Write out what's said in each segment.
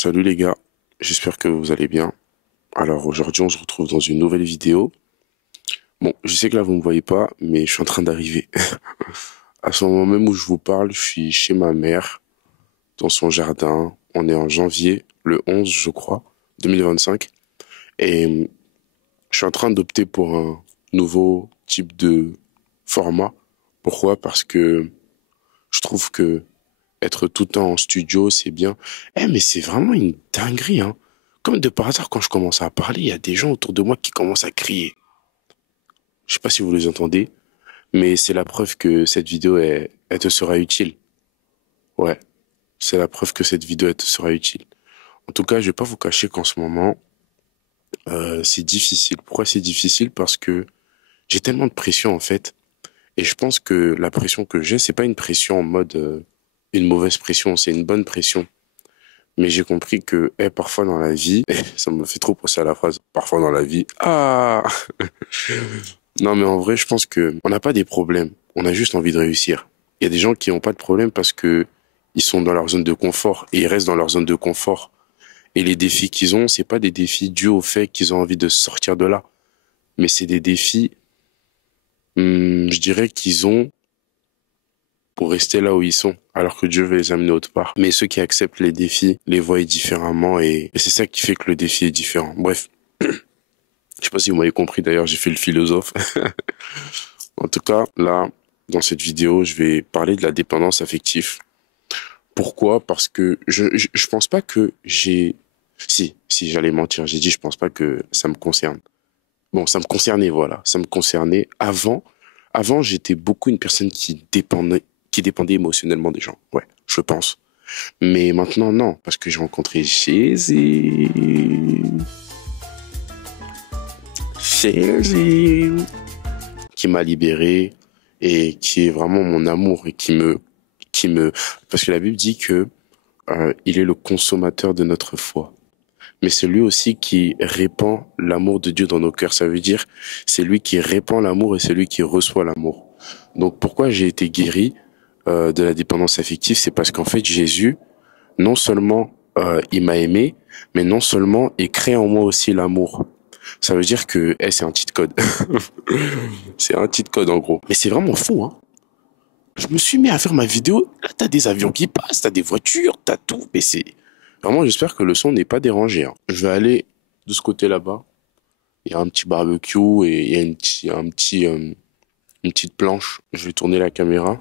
Salut les gars, j'espère que vous allez bien. Alors aujourd'hui on se retrouve dans une nouvelle vidéo. Bon, je sais que là vous me voyez pas, mais je suis en train d'arriver. À ce moment même où je vous parle, je suis chez ma mère, dans son jardin. On est en janvier, le 11 je crois, 2025. Et je suis en train d'opter pour un nouveau type de format. Pourquoi? Parce que je trouve que être tout le temps en studio, c'est bien. Mais c'est vraiment une dinguerie, hein. Comme de par hasard, quand je commence à parler, il y a des gens autour de moi qui commencent à crier. Je sais pas si vous les entendez, mais c'est la preuve que cette vidéo, elle te sera utile. Ouais, c'est la preuve que cette vidéo, elle te sera utile. En tout cas, je vais pas vous cacher qu'en ce moment, c'est difficile. Pourquoi c'est difficile? Parce que j'ai tellement de pression, en fait. Et je pense que la pression que j'ai, c'est pas une pression en mode, une mauvaise pression, c'est une bonne pression. Mais j'ai compris que, parfois dans la vie, ça me fait trop penser à la phrase, parfois dans la vie, ah! Non, mais en vrai, je pense que on n'a pas des problèmes. On a juste envie de réussir. Il y a des gens qui n'ont pas de problème parce que ils sont dans leur zone de confort et ils restent dans leur zone de confort. Et les défis qu'ils ont, c'est pas des défis dus au fait qu'ils ont envie de sortir de là. Mais c'est des défis, je dirais qu'ils ont pour rester là où ils sont, alors que Dieu veut les amener autre part. Mais ceux qui acceptent les défis les voient différemment et c'est ça qui fait que le défi est différent. Bref, je sais pas si vous m'avez compris d'ailleurs, j'ai fait le philosophe. En tout cas, là, dans cette vidéo, je vais parler de la dépendance affective. Pourquoi? Parce que je pense pas que j'ai... Si, j'allais mentir, j'ai dit je pense pas que ça me concerne. Bon, ça me concernait, voilà. Ça me concernait avant. Avant, j'étais beaucoup une personne qui dépendait émotionnellement des gens. Ouais, je pense. Mais maintenant, non, parce que j'ai rencontré Jésus. Jésus. Qui m'a libéré et qui est vraiment mon amour et parce que la Bible dit que, il est le consommateur de notre foi. Mais c'est lui aussi qui répand l'amour de Dieu dans nos cœurs. Ça veut dire, c'est lui qui répand l'amour et c'est lui qui reçoit l'amour. Donc pourquoi j'ai été guéri de la dépendance affective, c'est parce qu'en fait Jésus, non seulement il m'a aimé, mais non seulement il crée en moi aussi l'amour. Ça veut dire que c'est un cheat code. C'est un cheat code en gros. Mais c'est vraiment fou, hein. Je me suis mis à faire ma vidéo. Là, t'as des avions qui passent, t'as des voitures, t'as tout. Mais c'est vraiment, j'espère que le son n'est pas dérangé, hein. Je vais aller de ce côté là-bas. Il y a un petit barbecue et il y a une petite planche. Je vais tourner la caméra.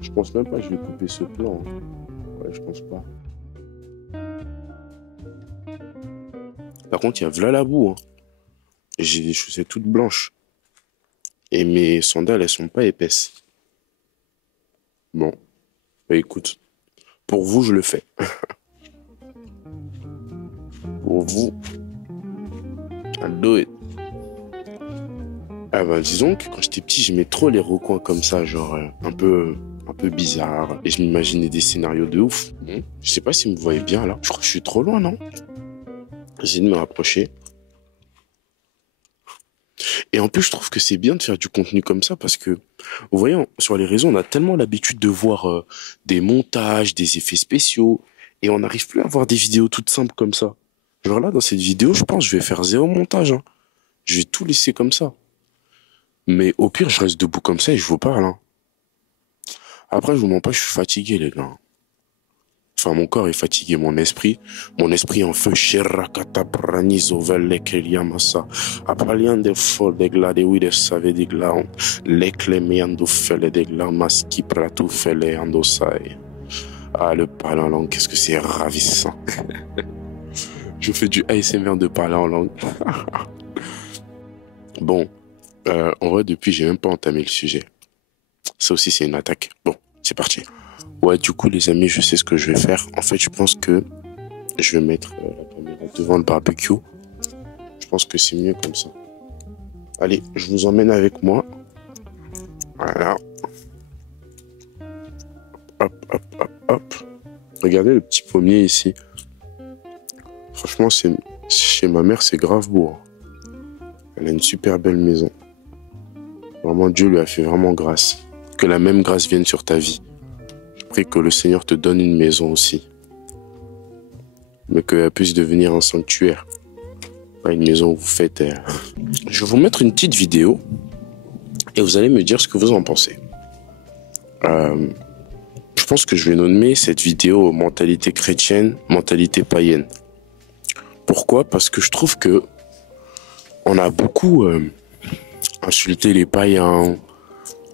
Je pense même pas que je vais couper ce plan, hein. Ouais, je pense pas. Par contre, il y a v'là la boue, hein. J'ai des chaussettes toutes blanches. Et mes sandales, elles sont pas épaisses. Bon, bah écoute, pour vous, je le fais. Pour vous, I'll do it. Ah bah disons que quand j'étais petit, j'aimais trop les recoins comme ça, genre un peu bizarre. Et je m'imaginais des scénarios de ouf. Je sais pas si vous me voyez bien là. Je crois que je suis trop loin, non? J'essaie de me rapprocher. Et en plus, je trouve que c'est bien de faire du contenu comme ça parce que, vous voyez, sur les réseaux, on a tellement l'habitude de voir des montages, des effets spéciaux, et on n'arrive plus à voir des vidéos toutes simples comme ça. Genre là, dans cette vidéo, je pense que je vais faire zéro montage, hein. Je vais tout laisser comme ça. Mais au pire, je reste debout comme ça et je vous parle, hein. Après, je vous mens pas, je suis fatigué, les gars. Enfin, mon corps est fatigué, mon esprit en feu. Shirakata branizo velekeliamasa. Apalian de fol de glade oui de save de glaon. Leklemeando fele de glamas qui pratou fele andosai. Ah, le parler en langue, qu'est-ce que c'est ravissant. Je fais du ASMR de parler en langue. Bon, en vrai, depuis, j'ai même pas entamé le sujet. Ça aussi, c'est une attaque. Bon, c'est parti. Ouais, du coup, les amis, je sais ce que je vais faire. En fait, je pense que je vais mettre la caméra devant le barbecue. Je pense que c'est mieux comme ça. Allez, je vous emmène avec moi. Voilà. Hop, hop, hop, hop. Regardez le petit pommier ici. Franchement, chez ma mère, c'est grave beau, hein. Elle a une super belle maison. Vraiment, Dieu lui a fait vraiment grâce. Que la même grâce vienne sur ta vie. Je prie que le Seigneur te donne une maison aussi. Mais qu'elle puisse devenir un sanctuaire. Pas une maison où vous faites... Je vais vous mettre une petite vidéo. Et vous allez me dire ce que vous en pensez. Je pense que je vais nommer cette vidéo mentalité chrétienne, mentalité païenne. Pourquoi? Parce que je trouve que on a beaucoup insulté les païens.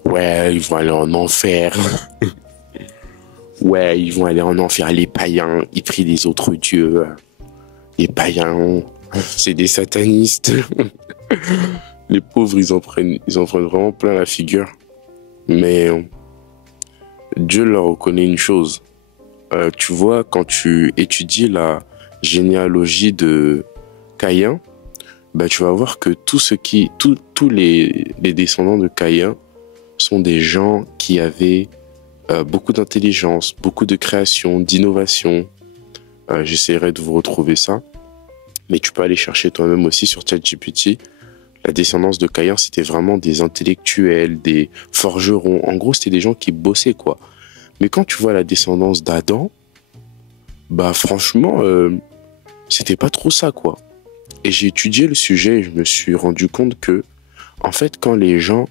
Ouais, ils vont aller en enfer. Ouais, ils vont aller en enfer. Les païens, ils prient des autres dieux. Les païens, c'est des satanistes. Les pauvres, ils en prennent vraiment plein la figure. Mais Dieu leur reconnaît une chose. Tu vois, quand tu étudies la généalogie de Caïn, bah, tu vas voir que tous les descendants de Caïn sont des gens qui avaient beaucoup d'intelligence, beaucoup de création, d'innovation. J'essaierai de vous retrouver ça. Mais tu peux aller chercher toi-même aussi sur ChatGPT. La descendance de Caïn, c'était vraiment des intellectuels, des forgerons. En gros, c'était des gens qui bossaient, quoi. Mais quand tu vois la descendance d'Adam, bah franchement, c'était pas trop ça, quoi. Et j'ai étudié le sujet et je me suis rendu compte que, en fait, quand les gens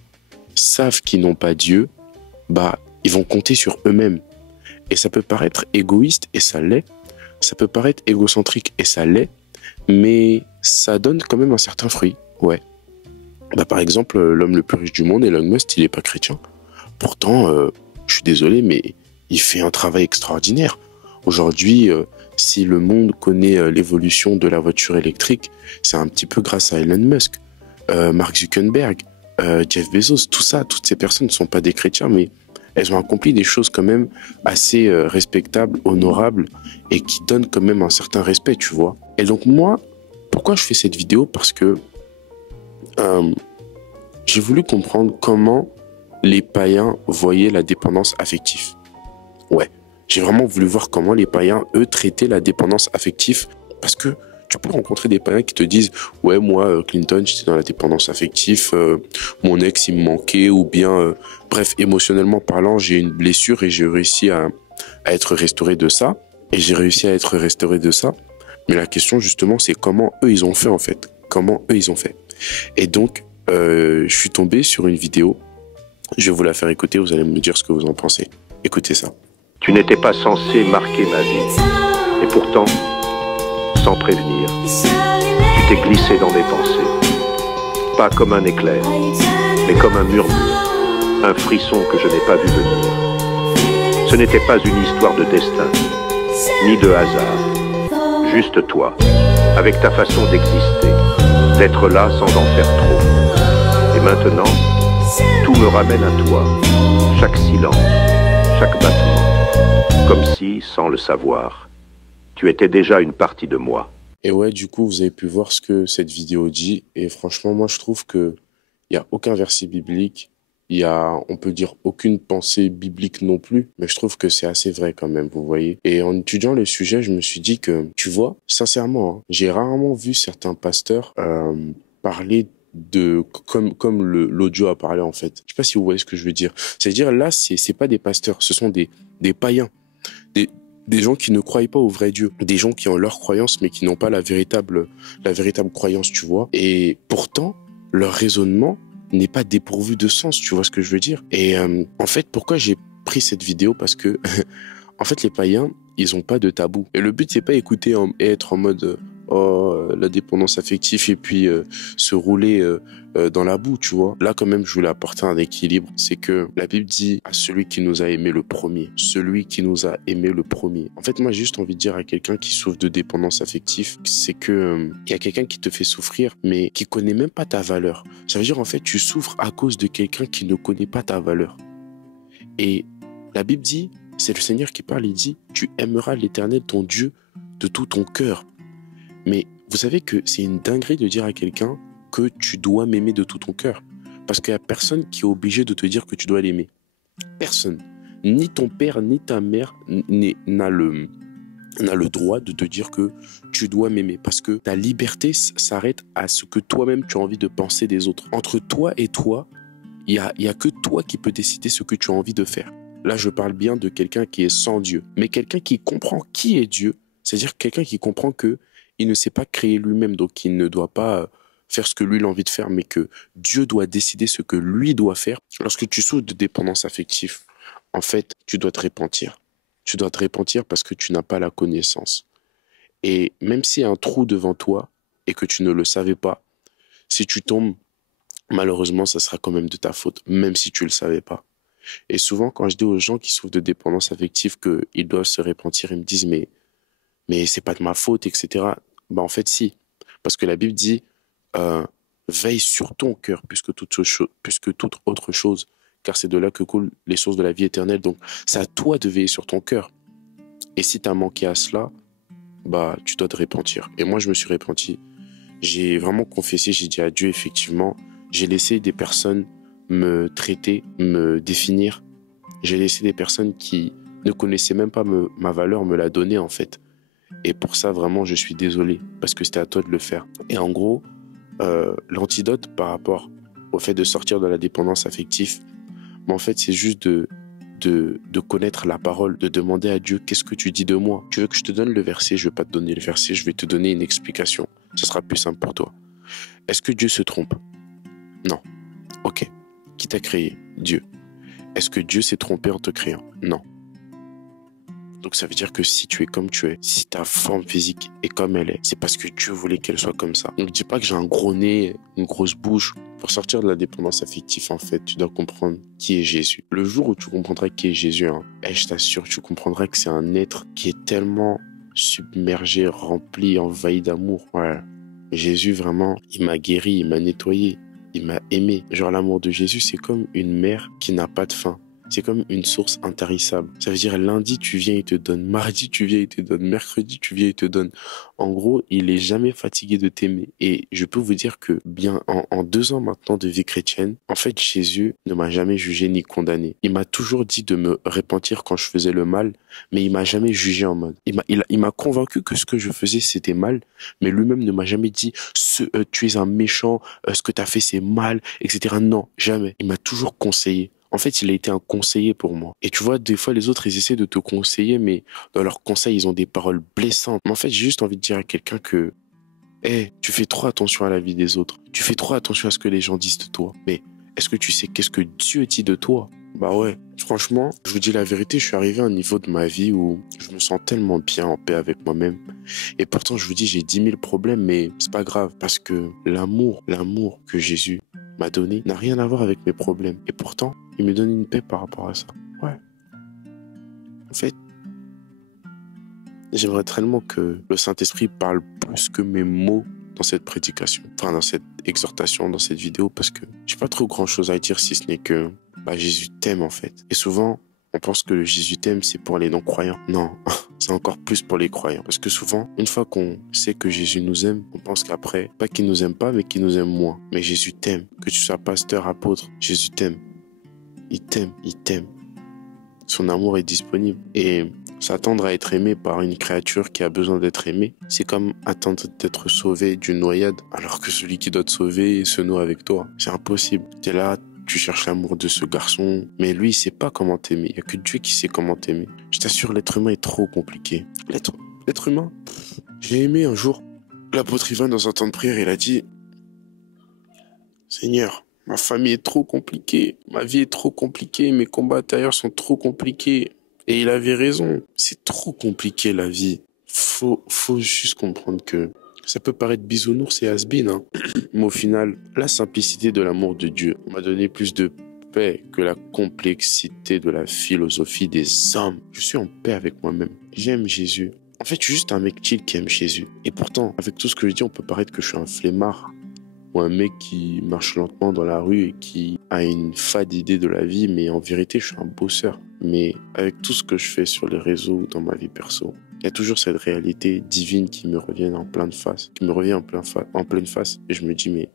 savent qu'ils n'ont pas Dieu, bah, ils vont compter sur eux-mêmes. Et ça peut paraître égoïste, et ça l'est. Ça peut paraître égocentrique, et ça l'est. Mais ça donne quand même un certain fruit, ouais. Bah, par exemple, l'homme le plus riche du monde, Elon Musk, il n'est pas chrétien. Pourtant, je suis désolé, mais il fait un travail extraordinaire. Aujourd'hui, si le monde connaît l'évolution de la voiture électrique, c'est un petit peu grâce à Elon Musk, Mark Zuckerberg, Jeff Bezos, tout ça, toutes ces personnes ne sont pas des chrétiens, mais elles ont accompli des choses quand même assez respectables, honorables, et qui donnent quand même un certain respect, tu vois. Et donc moi, pourquoi je fais cette vidéo? Parce que j'ai voulu comprendre comment les païens voyaient la dépendance affective. Ouais, j'ai vraiment voulu voir comment les païens, eux, traitaient la dépendance affective. Parce que tu peux rencontrer des païens qui te disent « Ouais, moi, Clinton, j'étais dans la dépendance affective, mon ex, il me manquait, ou bien, bref, émotionnellement parlant, j'ai une blessure et j'ai réussi à être restauré de ça. Et j'ai réussi à être restauré de ça. Mais la question, justement, c'est comment eux, ils ont fait, en fait. Comment eux, ils ont fait. Et donc, je suis tombé sur une vidéo. Je vais vous la faire écouter, vous allez me dire ce que vous en pensez. Écoutez ça. Tu n'étais pas censé marquer ma vie. Et pourtant, sans prévenir, tu t'es glissé dans mes pensées. Pas comme un éclair, mais comme un murmure, un frisson que je n'ai pas vu venir. Ce n'était pas une histoire de destin, ni de hasard. Juste toi, avec ta façon d'exister, d'être là sans en faire trop. Et maintenant, tout me ramène à toi, chaque silence, chaque battement, comme si, sans le savoir, tu étais déjà une partie de moi. Et ouais, du coup, vous avez pu voir ce que cette vidéo dit. Et franchement, moi, je trouve que il n'y a aucun verset biblique. Il y a, on peut dire, aucune pensée biblique non plus. Mais je trouve que c'est assez vrai quand même, vous voyez. Et en étudiant le sujet, je me suis dit que, tu vois, sincèrement, hein, j'ai rarement vu certains pasteurs parler de comme l'audio a parlé en fait. Je sais pas si vous voyez ce que je veux dire. C'est-à-dire là, c'est pas des pasteurs, ce sont des païens, des gens qui ne croient pas au vrai Dieu, des gens qui ont leur croyance mais qui n'ont pas la véritable croyance, tu vois. Et pourtant, leur raisonnement n'est pas dépourvu de sens, tu vois ce que je veux dire. Et en fait, pourquoi j'ai pris cette vidéo? Parce que en fait, les païens, ils ont pas de tabou. Et le but, c'est pas écouter et être en mode oh, la dépendance affective et puis se rouler dans la boue, tu vois. Là, quand même, je voulais apporter un équilibre. C'est que la Bible dit à celui qui nous a aimé le premier. Celui qui nous a aimé le premier. En fait, moi, j'ai juste envie de dire à quelqu'un qui souffre de dépendance affective, c'est que il y a quelqu'un qui te fait souffrir, mais qui connaît même pas ta valeur. Ça veut dire, en fait, tu souffres à cause de quelqu'un qui ne connaît pas ta valeur. Et la Bible dit, c'est le Seigneur qui parle, il dit, tu aimeras l'Éternel, ton Dieu, de tout ton cœur. Mais vous savez que c'est une dinguerie de dire à quelqu'un que tu dois m'aimer de tout ton cœur. Parce qu'il n'y a personne qui est obligé de te dire que tu dois l'aimer. Personne. Ni ton père, ni ta mère n'a on a le droit de te dire que tu dois m'aimer parce que ta liberté s'arrête à ce que toi-même tu as envie de penser des autres. Entre toi et toi, il y a que toi qui peux décider ce que tu as envie de faire. Là, je parle bien de quelqu'un qui est sans Dieu, mais quelqu'un qui comprend qui est Dieu, c'est-à-dire quelqu'un qui comprend que il ne s'est pas créé lui-même, donc il ne doit pas faire ce que lui il a envie de faire, mais que Dieu doit décider ce que lui doit faire. Lorsque tu souffres de dépendance affective, en fait, tu dois te repentir. Tu dois te repentir parce que tu n'as pas la connaissance. Et même s'il y a un trou devant toi et que tu ne le savais pas, si tu tombes, malheureusement, ça sera quand même de ta faute, même si tu ne le savais pas. Et souvent, quand je dis aux gens qui souffrent de dépendance affective qu'ils doivent se repentir, ils me disent mais c'est pas de ma faute, etc. Ben, en fait, si. Parce que la Bible dit, veille sur ton cœur plus que toute autre chose, car c'est de là que coulent les sources de la vie éternelle. Donc, c'est à toi de veiller sur ton cœur. Et si tu as manqué à cela, bah, tu dois te repentir. Et moi, je me suis repenti. J'ai vraiment confessé, j'ai dit à Dieu, effectivement, j'ai laissé des personnes me traiter, me définir. J'ai laissé des personnes qui ne connaissaient même pas ma valeur me la donner, en fait. Et pour ça, vraiment, je suis désolé, parce que c'était à toi de le faire. Et en gros, l'antidote par rapport au fait de sortir de la dépendance affective, mais en fait, c'est juste de connaître la parole, de demander à Dieu, qu'est-ce que tu dis de moi? Tu veux que je te donne le verset? Je vais pas te donner le verset, je vais te donner une explication. Ce sera plus simple pour toi. Est-ce que Dieu se trompe? Non. Ok. Qui t'a créé? Dieu. Est-ce que Dieu s'est trompé en te créant? Non. Donc ça veut dire que si tu es comme tu es, si ta forme physique est comme elle est, c'est parce que Dieu voulait qu'elle soit comme ça. Donc dis pas que j'ai un gros nez, une grosse bouche. Pour sortir de la dépendance affective, en fait, tu dois comprendre qui est Jésus. Le jour où tu comprendras qui est Jésus, je t'assure, tu comprendras que c'est un être qui est tellement submergé, rempli, envahi d'amour. Ouais. Jésus, vraiment, il m'a guéri, il m'a nettoyé, il m'a aimé. Genre l'amour de Jésus, c'est comme une mer qui n'a pas de fin. C'est comme une source intarissable. Ça veut dire lundi, tu viens, il te donne. Mardi, tu viens, il te donne. Mercredi, tu viens, il te donne. En gros, il est jamais fatigué de t'aimer. Et je peux vous dire que bien en 2 ans maintenant de vie chrétienne, en fait, Jésus ne m'a jamais jugé ni condamné. Il m'a toujours dit de me repentir quand je faisais le mal, mais il m'a jamais jugé en mode. Il m'a convaincu que ce que je faisais, c'était mal, mais lui-même ne m'a jamais dit, tu es un méchant, ce que tu as fait, c'est mal, etc. Non, jamais. Il m'a toujours conseillé. En fait, il a été un conseiller pour moi. Et tu vois, des fois, les autres, ils essaient de te conseiller, mais dans leurs conseils, ils ont des paroles blessantes. Mais en fait, j'ai juste envie de dire à quelqu'un que, tu fais trop attention à la vie des autres. Tu fais trop attention à ce que les gens disent de toi. Mais est-ce que tu sais qu'est-ce que Dieu dit de toi? Bah ouais. Franchement, je vous dis la vérité, je suis arrivé à un niveau de ma vie où je me sens tellement bien en paix avec moi-même. Et pourtant, je vous dis, j'ai 10 000 problèmes, mais c'est pas grave. Parce que l'amour que Jésus m'a donné n'a rien à voir avec mes problèmes. Et pourtant, il me donne une paix par rapport à ça. Ouais. En fait, j'aimerais tellement que le Saint-Esprit parle plus que mes mots dans cette prédication. Enfin, dans cette exhortation, dans cette vidéo, parce que j'ai pas trop grand chose à dire si ce n'est que, Jésus t'aime, en fait. Et souvent, on pense que le Jésus t'aime, c'est pour les non-croyants. Non. C'est encore plus pour les croyants. Parce que souvent, une fois qu'on sait que Jésus nous aime, on pense qu'après, pas qu'il nous aime pas, mais qu'il nous aime moins. Mais Jésus t'aime. Que tu sois pasteur, apôtre, Jésus t'aime. Il t'aime, il t'aime. Son amour est disponible. Et s'attendre à être aimé par une créature qui a besoin d'être aimée, c'est comme attendre d'être sauvé d'une noyade, alors que celui qui doit te sauver se noie avec toi. C'est impossible. T'es là, tu cherches l'amour de ce garçon, mais lui, il sait pas comment t'aimer. Il y a que Dieu qui sait comment t'aimer. Je t'assure, l'être humain est trop compliqué. L'être humain, j'ai aimé un jour. L'apôtre Ivan, dans un temps de prière, il a dit, Seigneur, ma famille est trop compliquée, ma vie est trop compliquée, mes combats intérieurs sont trop compliqués. Et il avait raison, c'est trop compliqué la vie. Faut juste comprendre que ça peut paraître bisounours et has-been, mais au final, la simplicité de l'amour de Dieu m'a donné plus de paix que la complexité de la philosophie des hommes. Je suis en paix avec moi-même. J'aime Jésus. En fait, je suis juste un mec chill qui aime Jésus. Et pourtant, avec tout ce que je dis, on peut paraître que je suis un flemmard. Ou un mec qui marche lentement dans la rue et qui a une fade idée de la vie, mais en vérité, je suis un bosseur. Mais avec tout ce que je fais sur les réseaux ou dans ma vie perso, il y a toujours cette réalité divine qui me revient en pleine face, en pleine face, et je me dis, mais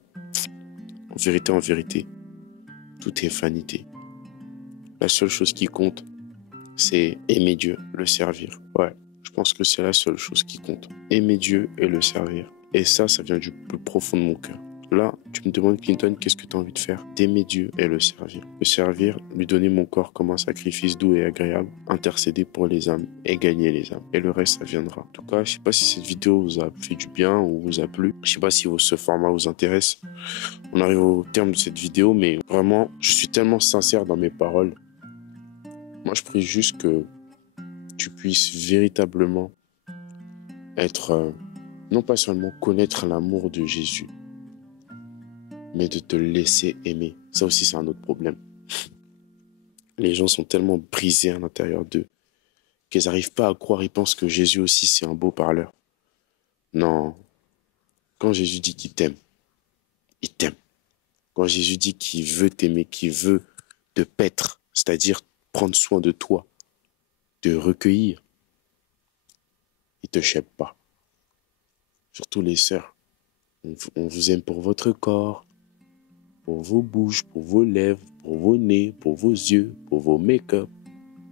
en vérité, tout est vanité. La seule chose qui compte, c'est aimer Dieu, le servir. Ouais. Je Je pense que c'est la seule chose qui compte. Aimer Dieu et le servir. Et ça vient du plus profond de mon cœur. Là, tu me demandes, Clinton, qu'est-ce que tu as envie de faire? D'aimer Dieu et le servir. Le servir, lui donner mon corps comme un sacrifice doux et agréable, intercéder pour les âmes et gagner les âmes. Et le reste, ça viendra. En tout cas, je sais pas si cette vidéo vous a fait du bien ou vous a plu. Je sais pas si ce format vous intéresse. On arrive au terme de cette vidéo, mais vraiment, je suis tellement sincère dans mes paroles. Moi, je prie juste que tu puisses véritablement être, non pas seulement connaître l'amour de Jésus, mais de te laisser aimer. Ça aussi, c'est un autre problème. Les gens sont tellement brisés à l'intérieur d'eux qu'ils n'arrivent pas à croire. Ils pensent que Jésus aussi, c'est un beau parleur. Non. Quand Jésus dit qu'il t'aime, il t'aime. Quand Jésus dit qu'il veut t'aimer, qu'il veut te paître, c'est-à-dire prendre soin de toi, te recueillir, il ne te chèpe pas. Surtout les sœurs. On vous aime pour votre corps, pour vos bouches, pour vos lèvres, pour vos nez, pour vos yeux, pour vos make-up,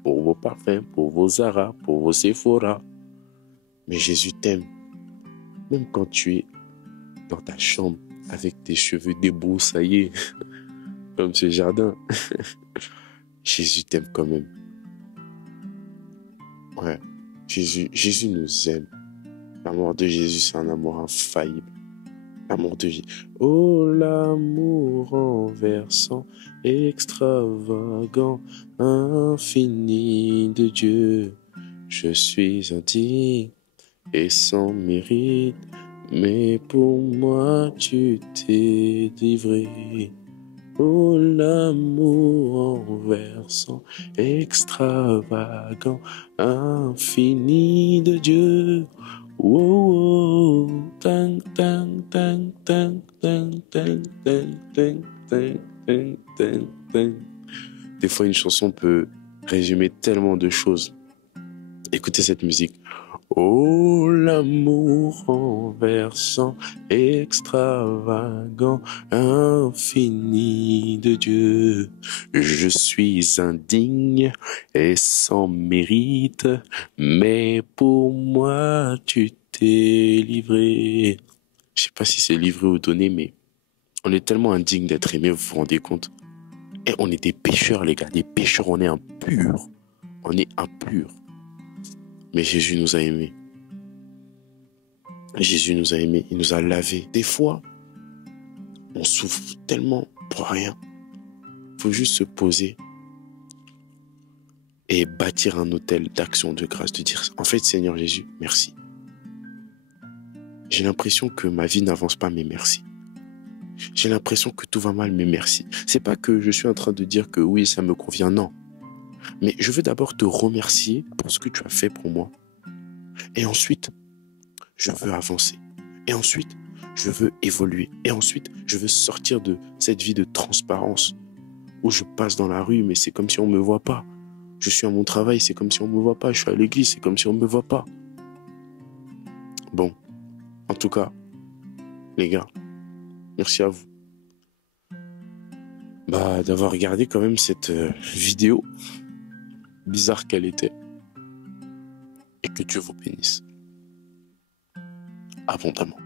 pour vos parfums, pour vos Zara, pour vos Sephora. Mais Jésus t'aime. Même quand tu es dans ta chambre avec tes cheveux débroussaillés, comme ce jardin, Jésus t'aime quand même. Ouais, Jésus nous aime. L'amour de Jésus, c'est un amour infaillible. L'amour de Jésus. Oh, l'amour renversant, extravagant, infini de Dieu. Je suis indigne et sans mérite, mais pour moi tu t'es livré. Oh, l'amour renversant, extravagant, infini de Dieu. Oh, oh, tang, tang, tang, tang, tang, tang, tang, tang, tang, tang, tang, tang. Des fois, une chanson peut résumer tellement de choses. Écoutez cette musique. Oh, l'amour renversant, extravagant, infini de Dieu. Je suis indigne et sans mérite, mais pour moi tu t'es livré. Je sais pas si c'est livré ou donné, mais on est tellement indigne d'être aimé, vous vous rendez compte? Et on est des pécheurs, les gars, des pécheurs, on est impurs. On est impurs. Mais Jésus nous a aimés. Jésus nous a aimés, il nous a lavés. Des fois, on souffre tellement pour rien. Il faut juste se poser et bâtir un autel d'action de grâce, de dire, en fait, Seigneur Jésus, merci. J'ai l'impression que ma vie n'avance pas, mais merci. J'ai l'impression que tout va mal, mais merci. C'est pas que je suis en train de dire que oui, ça me convient, non. Mais je veux d'abord te remercier pour ce que tu as fait pour moi. Et ensuite, je veux avancer. Et ensuite, je veux évoluer. Et ensuite, je veux sortir de cette vie de transparence où je passe dans la rue, mais c'est comme si on ne me voit pas. Je suis à mon travail, c'est comme si on ne me voit pas. Je suis à l'église, c'est comme si on ne me voit pas. Bon, en tout cas, les gars, merci à vous d'avoir regardé quand même cette vidéo, bizarre qu'elle était, et que Dieu vous bénisse abondamment.